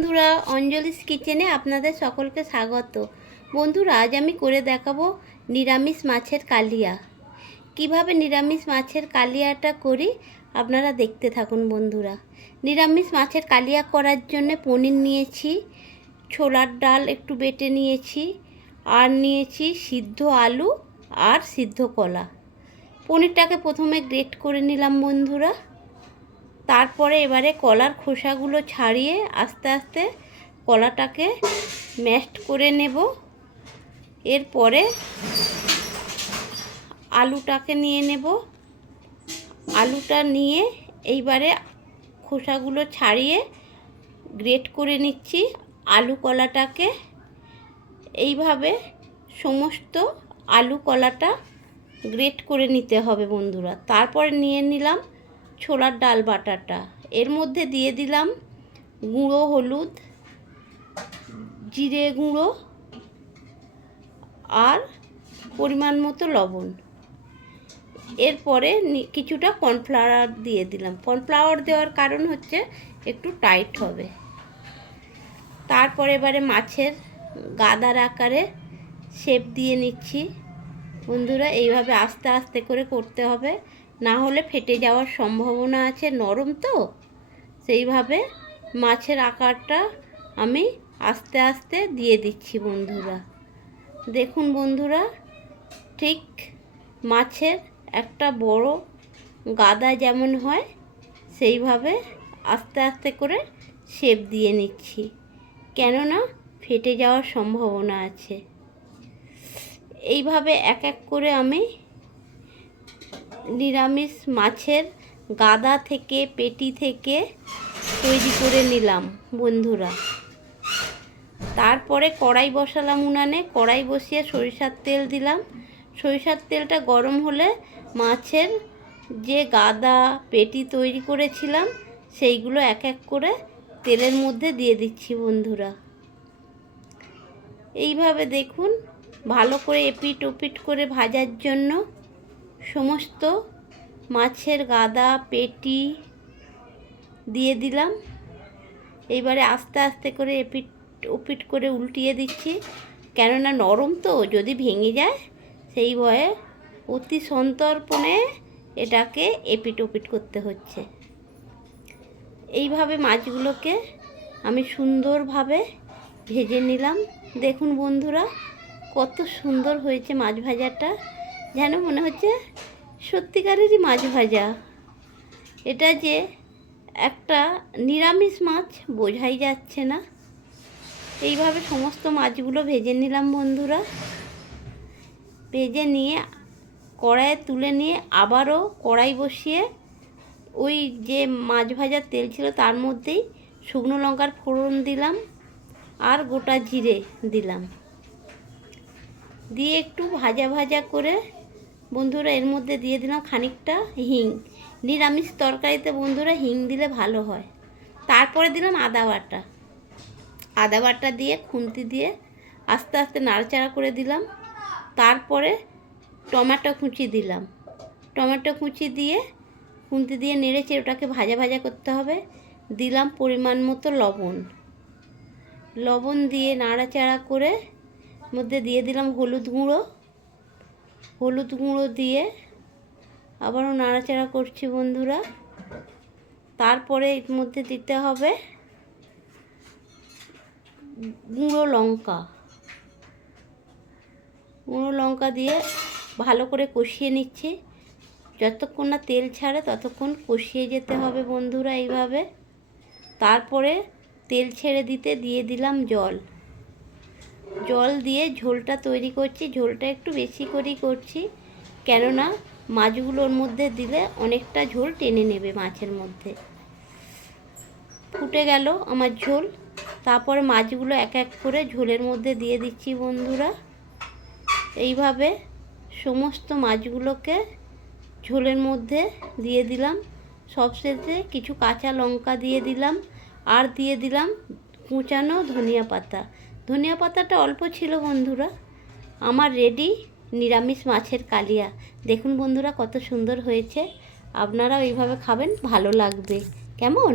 বন্ধুরা, অঞ্জলিস কিচেনে আপনাদের সকলকে স্বাগত। বন্ধুরা, আজ আমি করে দেখাবো নিরামিষ মাছের কালিয়া। কিভাবে নিরামিষ মাছের কালিয়াটা করি আপনারা দেখতে থাকুন। বন্ধুরা, নিরামিষ মাছের কালিয়া করার জন্য পনির নিয়েছি, ছোলার ডাল একটু বেটে নিয়েছি, আর নিয়েছি সিদ্ধ আলু আর সিদ্ধ কলা। পনিরটাকে প্রথমে গ্রেট করে নিলাম বন্ধুরা। তারপরে এবারে কলার খোসাগুলো ছাড়িয়ে আস্তে আস্তে কলাটাকে ম্যাশড করে নেব। এরপরে আলুটাকে নিয়ে নেব। আলুটা নিয়ে এইবারে খোসাগুলো ছাড়িয়ে গ্রেট করে নিচ্ছি আলু কলাটাকে। এইভাবে সমস্ত আলু কলাটা গ্রেট করে নিতে হবে বন্ধুরা। তারপরে নিয়ে নিলাম ছোলার ডাল বাটাটা, এর মধ্যে দিয়ে দিলাম গুঁড়ো হলুদ, জিরে গুঁড়ো আর পরিমাণ মতো লবণ। এরপরে কিছুটা কর্নফ্লাওয়ার দিয়ে দিলাম। কর্নফ্লাওয়ার দেওয়ার কারণ হচ্ছে একটু টাইট হবে। তারপরে এবারে মাছের গাদার আকারে শেপ দিয়ে নিচ্ছি বন্ধুরা। এইভাবে আস্তে আস্তে করে করতে হবে, না হলে ফেটে যাওয়ার সম্ভাবনা আছে, নরম তো। সেইভাবে মাছের আকারটা আমি আস্তে আস্তে দিয়ে দিচ্ছি বন্ধুরা। দেখুন বন্ধুরা, ঠিক মাছের একটা বড় গাদা যেমন হয় সেইভাবে আস্তে আস্তে করে শেপ দিয়ে নিচ্ছি, কেননা ফেটে যাওয়ার সম্ভাবনা আছে। এইভাবে এক এক করে আমি নিরামিষ মাছের গাদা থেকে পেটি থেকে তৈরি করে নিলাম বন্ধুরা। তারপরে কড়াই বসালাম উনানে। কড়াই বসিয়ে সরিষার তেল দিলাম। সরিষার তেলটা গরম হলে মাছের যে গাদা পেটি তৈরি করেছিলাম সেইগুলো এক এক করে তেলের মধ্যে দিয়ে দিচ্ছি বন্ধুরা। এইভাবে দেখুন, ভালো করে এপিট ওপিট করে ভাজার জন্য সমস্ত মাছের গাদা পেটি দিয়ে দিলাম। এইবারে আস্তে আস্তে করে এপিট ওপিট করে উল্টিয়ে দিচ্ছি, কেননা নরম তো, যদি ভেঙে যায় সেই ভয়ে অতি সন্তর্পণে এটাকে এপিট ওপিট করতে হচ্ছে। এইভাবে মাছগুলোকে আমি সুন্দরভাবে ভেজে নিলাম। দেখুন বন্ধুরা, কত সুন্দর হয়েছে মাছ ভাজাটা, যেন মনে হচ্ছে সত্যিকারেরই মাছ ভাজা। এটা যে একটা নিরামিষ মাছ বোঝাই যাচ্ছে না। এইভাবে সমস্ত মাছগুলো ভেজে নিলাম বন্ধুরা। ভেজে নিয়ে কড়াইয়ে তুলে নিয়ে আবারও কড়াই বসিয়ে ওই যে মাছ ভাজার তেল ছিল তার মধ্যেই শুকনো লঙ্কার ফোড়ন দিলাম আর গোটা জিরে দিলাম। দিয়ে একটু ভাজা ভাজা করে বন্ধুরা এর মধ্যে দিয়ে দিলাম খানিকটা হিং। নিরামিষ তরকারিতে বন্ধুরা হিং দিলে ভালো হয়। তারপরে দিলাম আদা বাটা। আদা বাটা দিয়ে খুন্তি দিয়ে আস্তে আস্তে নাড়াচাড়া করে দিলাম। তারপরে টমেটো কুচি দিলাম। টমেটো কুচি দিয়ে খুন্তি দিয়ে নেড়েচে ওটাকে ভাজা ভাজা করতে হবে। দিলাম পরিমাণ মতো লবণ। লবণ দিয়ে নাড়াচাড়া করে মধ্যে দিয়ে দিলাম হলুদ গুঁড়ো। হলুদ গুঁড়ো দিয়ে আবারও নাড়াচাড়া করছি বন্ধুরা। তারপরে এর মধ্যে দিতে হবে গুঁড়ো লঙ্কা। গুঁড়ো লঙ্কা দিয়ে ভালো করে কষিয়ে নিচ্ছি। যতক্ষণ না তেল ছাড়ে ততক্ষণ কষিয়ে যেতে হবে বন্ধুরা এইভাবে। তারপরে তেল ছেড়ে দিতে দিয়ে দিলাম জল। জল দিয়ে ঝোলটা তৈরি করছি। ঝোলটা একটু বেশি করেই করছি, কেননা মাছগুলোর মধ্যে দিলে অনেকটা ঝোল টেনে নেবে মাছের মধ্যে। ফুটে গেল আমার ঝোল। তারপরে মাছগুলো এক এক করে ঝোলের মধ্যে দিয়ে দিচ্ছি বন্ধুরা। এইভাবে সমস্ত মাছগুলোকে ঝোলের মধ্যে দিয়ে দিলাম। সবশেষে কিছু কাঁচা লঙ্কা দিয়ে দিলাম আর দিয়ে দিলাম কুচানো ধনিয়া পাতা। ধনিয়া পাতাটা অল্প ছিল বন্ধুরা। আমার রেডি নিরামিষ মাছের কালিয়া। দেখুন বন্ধুরা কত সুন্দর হয়েছে। আপনারা এইভাবে খাবেন, ভালো লাগবে। কেমন?